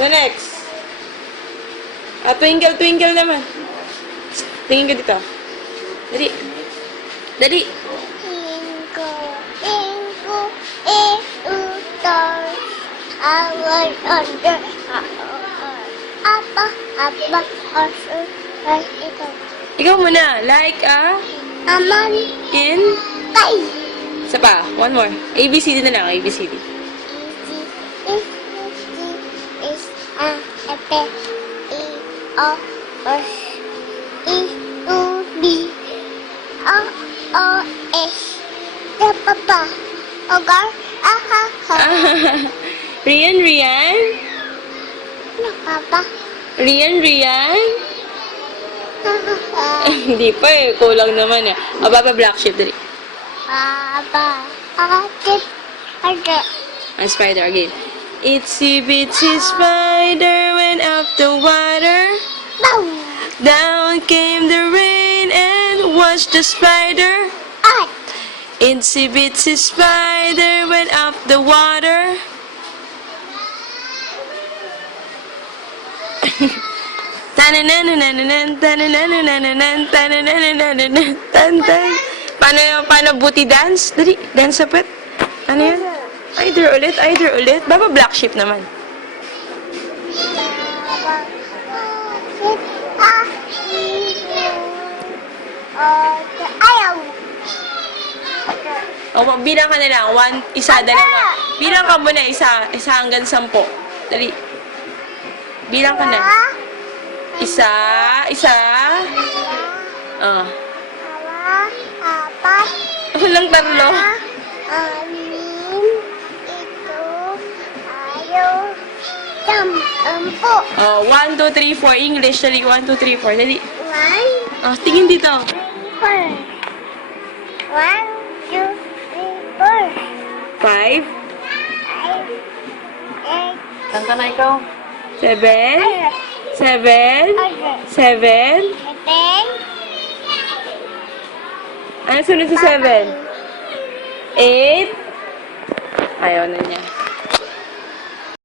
Ano next? Twinkle, twinkle naman. Tingin ka dito. Dali. Dali. Twinkle, twinkle, little star, I was under ito. Ikaw muna. Like a Aman, in. kay. Isa pa. One more. ABCD na lang. ABCD. Is a apple, E, O, S, E, U, B, O, O, S. The papa, ogar, aha, ha. Rian, Rian. No, papa. Rian, Rian. Ha, ha, ha. Hindi pa eh. Kulang naman eh. Baba, black sheep. Dali. Papa, atip, atip. Spider again. Itsy bitsy spider went up the water. Bow, Down came the rain and washed the spider. at. Itsy bitsy spider went up the water. Tanananananan, tanananananan, tanananananan, tan-tan. Paano booty dance? Dali, dance sapet. Ano yan? Either ulit, either ulit. Baba black sheep naman. Ayaw. O, bilang ka na lang. Isa, dalawa. Bilang ka muna, isa hanggang 10. Dali. Bilang ka na. Isa. Ah. Apat. Walang tarlo. Anim. Ito. Ayaw. 10. Oh, 1, 2, 3, 4. English. Dali. 1, 2, 3, 4. Dali. 1, Oh, tingin dito. 4. 1, 2, 3, 4. 5, 5, 8, Saan na ikaw? 7, 7, 7. 10. Ano sunod sa 7? 8. Ayaw na niya.